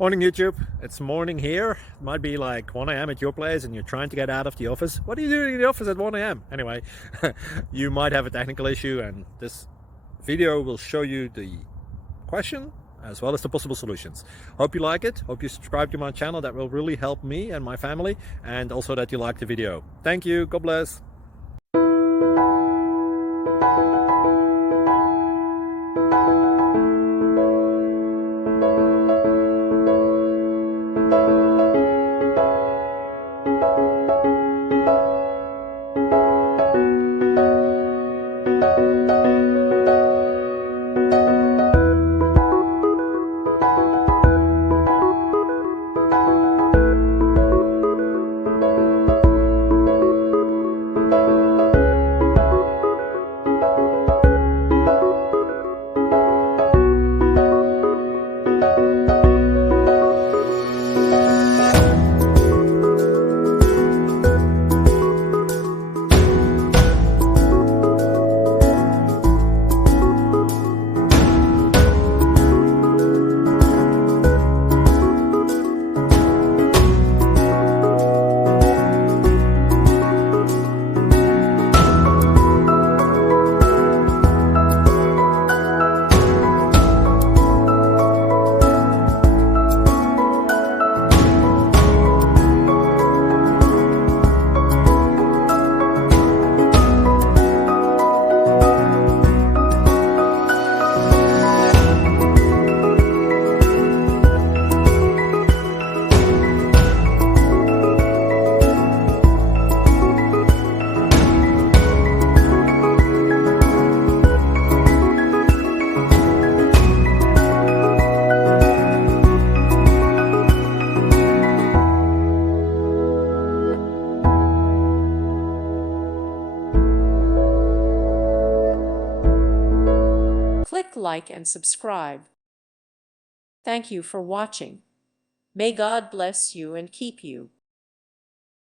Morning YouTube, it's morning here. It might be like 1 a.m. at your place and you're trying to get out of the office. What are you doing in the office at 1 a.m.? Anyway, you might have a technical issue and this video will show you the question as well as the possible solutions. Hope you like it, hope you subscribe to my channel. That will really help me and my family, and also that you like the video. Thank you, God bless. Click like and subscribe. Thank you for watching. May God bless you and keep you.